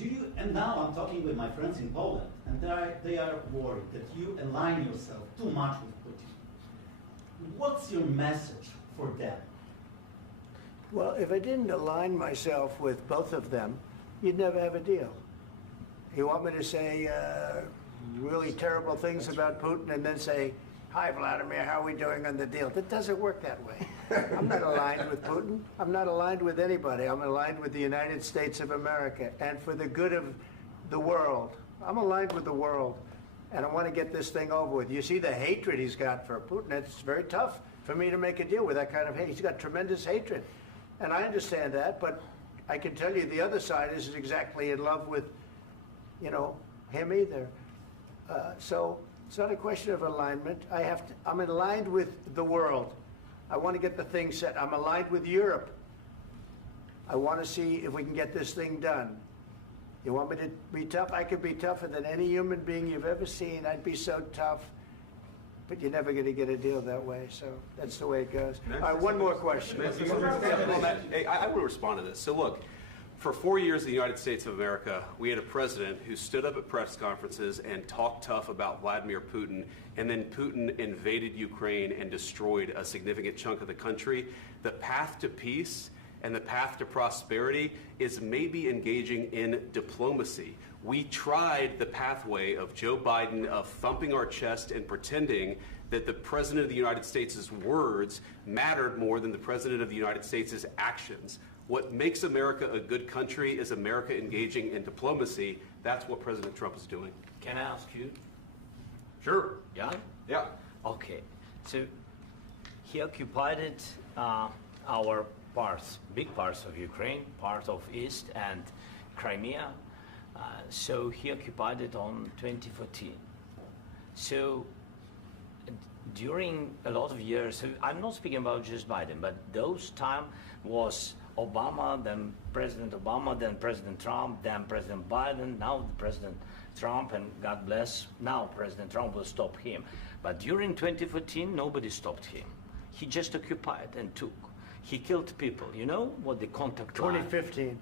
Do you, and now I'm talking with my friends in Poland, and they are worried that you align yourself too much with Putin. What's your message for them? Well, if I didn't align myself with both of them, you'd never have a deal. You want me to say really terrible things about Putin and then say, "Hi, Vladimir, how are we doing on the deal?" That doesn't work that way. I'm not aligned with Putin. I'm not aligned with anybody. I'm aligned with the United States of America and for the good of the world. I'm aligned with the world, and I want to get this thing over with. You see the hatred he's got for Putin. It's very tough for me to make a deal with that kind of hate. He's got tremendous hatred, and I understand that, but I can tell you the other side isn't exactly in love with, him either. So it's not a question of alignment. I'm aligned with the world. I want to get the thing set. I'm aligned with Europe. I want to see if we can get this thing done. You want me to be tough? I could be tougher than any human being you've ever seen. I'd be so tough. But you're never going to get a deal that way. So that's the way it goes. All right, one more question. I will respond to this. So look, for 4 years in the United States of America, we had a president who stood up at press conferences and talked tough about Vladimir Putin, and then Putin invaded Ukraine and destroyed a significant chunk of the country. The path to peace and the path to prosperity is maybe engaging in diplomacy. We tried the pathway of Joe Biden of thumping our chest and pretending that the President of the United States' words mattered more than the President of the United States' actions. What makes America a good country is America engaging in diplomacy. That's what President Trump is doing. Can I ask you? Sure. Yeah? Yeah. Okay. So he occupied our parts, big parts of Ukraine, part of East and Crimea. So he occupied it on 2014. So during a lot of years, so I'm not speaking about just Biden, but those time was Obama, then President Obama, then President Trump, then President Biden, now President Trump, and God bless, now President Trump will stop him. But during 2014, nobody stopped him. He just occupied and took. He killed people. You know what the contact line? 2015.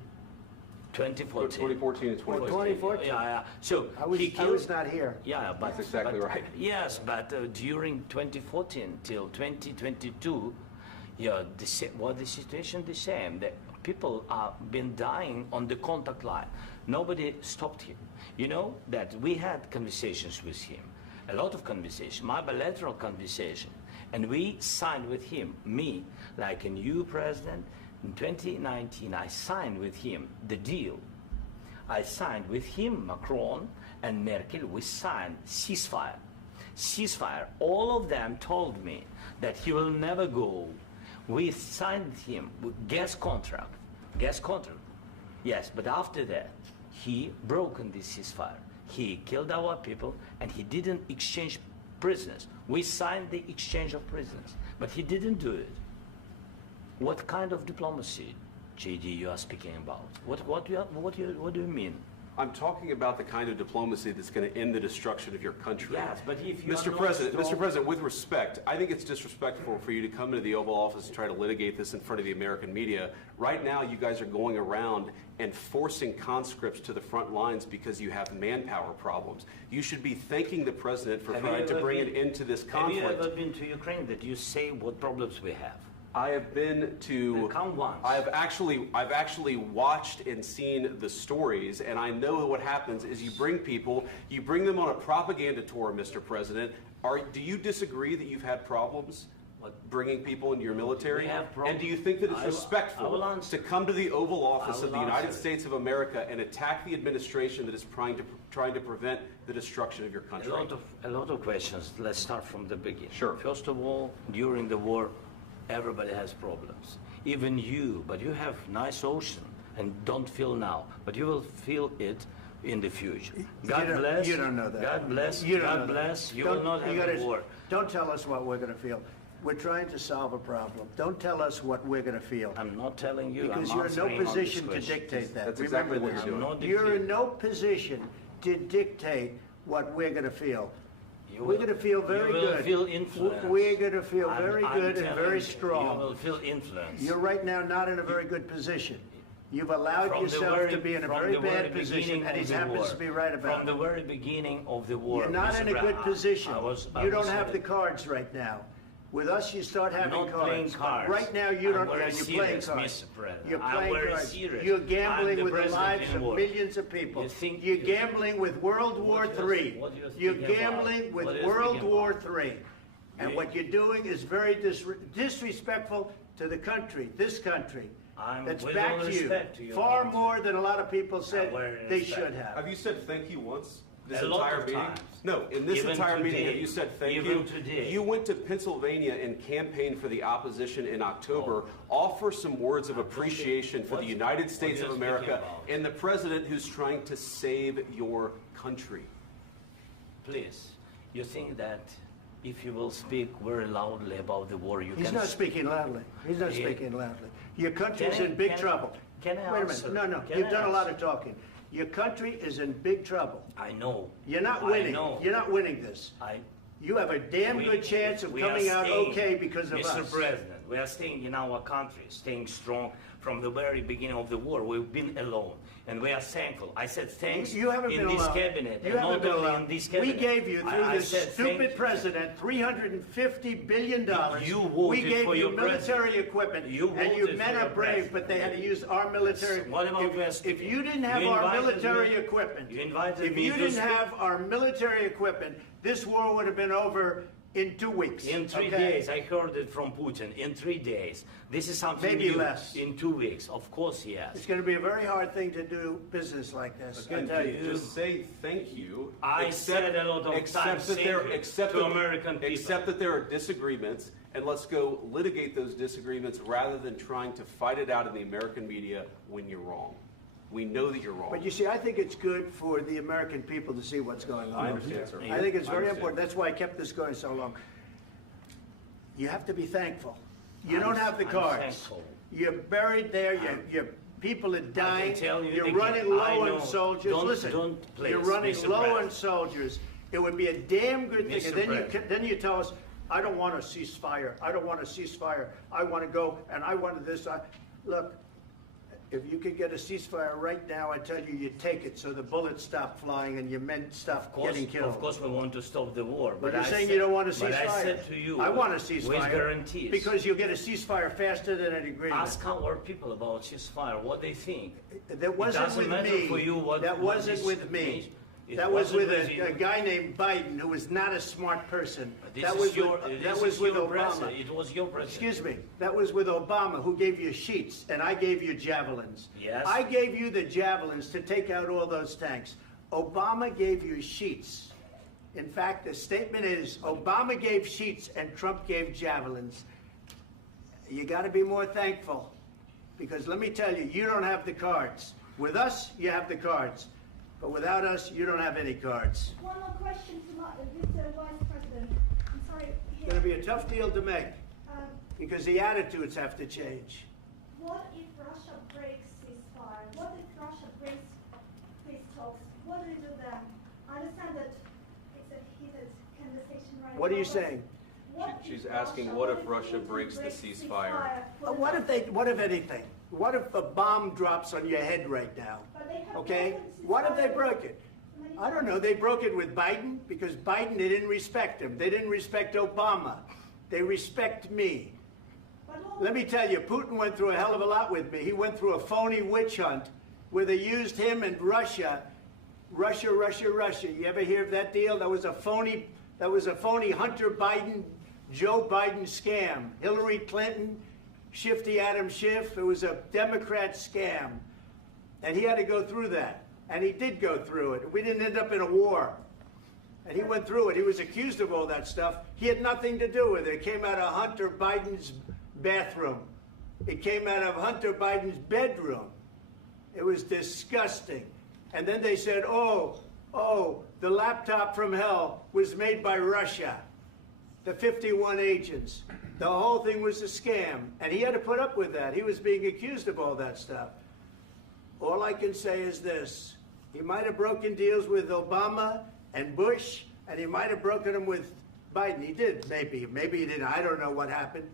2014. 2014 and 2015. 2014. Yeah. So I was not here. Yeah, but that's exactly right. Yes, but during 2014 till 2022, the situation the same. The people have been dying on the contact line. Nobody stopped him. You know that we had conversations with him, a lot of conversation, my bilateral conversation, and we signed with him, me, like a new president. In 2019, I signed with him the deal. I signed with him, Macron and Merkel, we signed ceasefire. Ceasefire. All of them told me that he will never go. We signed him with gas contract. Yes, but after that, he broken this ceasefire. He killed our people and he didn't exchange prisoners. We signed the exchange of prisoners, but he didn't do it. What kind of diplomacy, JD, you are speaking about? What do you mean? I'm talking about the kind of diplomacy that's going to end the destruction of your country. Yes, but if you Mr. President, with respect, I think it's disrespectful for you to come into the Oval Office and try to litigate this in front of the American media. Right now, you guys are going around and forcing conscripts to the front lines because you have manpower problems. You should be thanking the President for trying to bring an end to this conflict. Have you ever been to Ukraine that you say what problems we have? I have been to. Count once. I've actually watched and seen the stories, and I know what happens is you bring them on a propaganda tour, Mr. President. Do you disagree that you've had problems bringing people into your military? We have problems. And do you think that it's respectful to come to the Oval Office of the United States of America and attack the administration that is trying to prevent the destruction of your country? A lot of questions. Let's start from the beginning. Sure. First of all, during the war, everybody has problems, even you, but you have nice ocean and don't feel now, but you will feel it in the future. God bless. You don't know that. God bless. You God bless. You will not have a war. Don't tell us what we're going to feel. We're trying to solve a problem. Don't tell us what we're going to feel. I'm not telling you. Because you're in no position to dictate that. That's exactly what you're doing. You're in no position to dictate what we're going to feel. We're going to feel very good. You will feel influence. We're going to feel very good and very strong. You will feel influence. You're right now not in a very good position. You've allowed From the yourself very- to be in a from very the bad very position, beginning and he of the happens war. to be right about From the it. very beginning of the war. You're not Mr. in a good Brown, position. I You don't was have the cards right now. With us, you start having not cards. playing But cards. right now, you I'm don't. very You're playing serious, cards. Mr. President. You're I'm playing very cards. serious. You're I'm gambling the with the president lives in of war. millions of people. You think- You're gambling with World War What do you- III. what do you You're think about? gambling with What do you World think War about? III. And You- what you're doing is very disrespectful to the country, this country. That's with back all to you. respect to your Far country. more than a lot of people said very they respect. should have. Have you said thank you once? This A lot entire of meeting? times. No, in this Even entire meeting, today. have you said thank Even you? today. You went to Pennsylvania and campaigned for the opposition in October. Offer some words of appreciation for the United States what of are you America speaking about? and the president who's trying to save your country. Please, you think that if you will speak very loudly about the war, you He's can... not speaking loudly. He's not Yeah. speaking loudly. Your country's Can I- in big can I- trouble. can I Wait a answer? minute. No, Can you've I done a lot answer? of talking. Your country is in big trouble. I know. You're not I winning. know. You're not winning this. You have a damn We- good chance of we are coming out staying, okay because of Mr. us. President, we are staying in our country, staying strong from the very beginning of the war. We've been alone, and we are thankful. I said thanks You haven't in been this alone. cabinet, You and haven't not been only alone. in this We cabinet. gave you, through I this said thank stupid you. president, $350 billion. You we voted gave for you your military president. equipment, You and you voted men for are your brave, president. but they had to use our military. What about West If Indies? you didn't have You our invited military me- equipment, you invited if me you to didn't speak. have our military equipment, this war would have been over in 2 weeks. In 3 okay? days, I heard it from Putin. In 3 days, this is something Maybe new. less. In 2 weeks, of course, yes. It's going to be a very hard thing to do business like this. I Again, tell you. just say thank you. I said a lot of accept times that thank there- you accept to that- American people. Accept that there are disagreements, and let's go litigate those disagreements rather than trying to fight it out in the American media when you're wrong. We know that you're wrong. But you see, I think it's good for the American people to see what's going on. I understand, sir. I think it's I very understand. important. That's why I kept this going so long. You have to be thankful. You I'm- don't have the I'm cards. thankful. You're buried there. Your people are dying. tell you You're again, running I low know. on soldiers. Don't- Listen, don't, please, you're running Mr. low on President. soldiers. It would be a damn good thing. Mr. And then President. then you tell us, I don't want a ceasefire. I don't want a ceasefire. I want to go and I wanted this. Look, if you could get a ceasefire right now, I tell you, you take it so the bullets stop flying and your men stop getting killed. Of course, we want to stop the war. But you're I saying said- you don't want a ceasefire. But I said to you, I want a ceasefire. with guarantees. Because you'll get a ceasefire faster than an agreement. Ask our people about ceasefire, what they think. That wasn't doesn't with matter me. for you what- That what wasn't this with me. means. It That was wasn't with with you. a guy named Biden who was not a smart person. This That is was your, with, this that is was with your Obama. president. It was your president. Excuse me. That was with Obama, who gave you sheets, and I gave you javelins. Yes. I gave you the javelins to take out all those tanks. Obama gave you sheets. In fact, the statement is Obama gave sheets and Trump gave javelins. You got to be more thankful, because let me tell you, you don't have the cards. With us, you have the cards. But without us, you don't have any cards. One more question to Mr. Vice President. I'm sorry. It's going to be a tough deal to make, Um, because the attitudes have to change. what if Russia breaks ceasefire? What if Russia breaks peace talks? What do you do then? I understand that it's a heated conversation right now. What are you but saying? what She's if asking, Russia- what if if Russia Putin breaks the breaks ceasefire? What if anything? What if a bomb drops on your head right now? But they have Okay? broken What if they ceasefire broke it? many I don't times. know. They broke it with Biden because Biden, they didn't respect him. They didn't respect Obama. They respect me. But all- Let me tell you, Putin went through a hell of a lot with me. He went through a phony witch hunt where they used him and Russia. Russia. You ever hear of that deal? That was a phony Hunter Biden, Joe Biden scam. Hillary Clinton, Shifty Adam Schiff. It was a Democrat scam. And he had to go through that. And he did go through it. We didn't end up in a war. And he went through it. He was accused of all that stuff. He had nothing to do with it. It came out of Hunter Biden's bathroom. It came out of Hunter Biden's bedroom. It was disgusting. And then they said, oh, the laptop from hell was made by Russia. The 51 agents. The whole thing was a scam. And he had to put up with that. He was being accused of all that stuff. All I can say is this. He might have broken deals with Obama and Bush, and he might have broken them with Biden. He did, maybe. Maybe he didn't. I don't know what happened.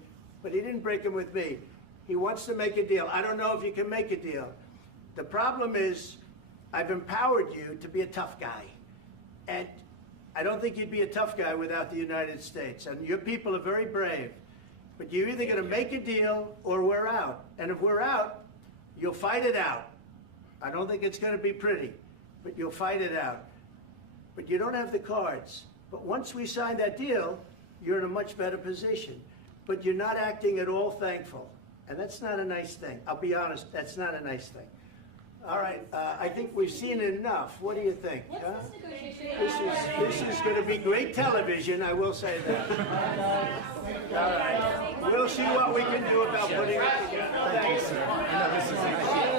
But he didn't break them with me. He wants to make a deal. I don't know if you can make a deal. The problem is I've empowered you to be a tough guy. And I don't think you'd be a tough guy without the United States. And your people are very brave. But you're either going to make a deal or we're out. And if we're out, you'll fight it out. I don't think it's going to be pretty, but you'll fight it out. But you don't have the cards. But once we sign that deal, you're in a much better position. But you're not acting at all thankful. And that's not a nice thing. I'll be honest, that's not a nice thing. All right, I think we've seen enough. What do you think? What's huh? this negotiation? This is going to be great television, I will say that. All right. We'll see what we can do about putting it together. Thanks.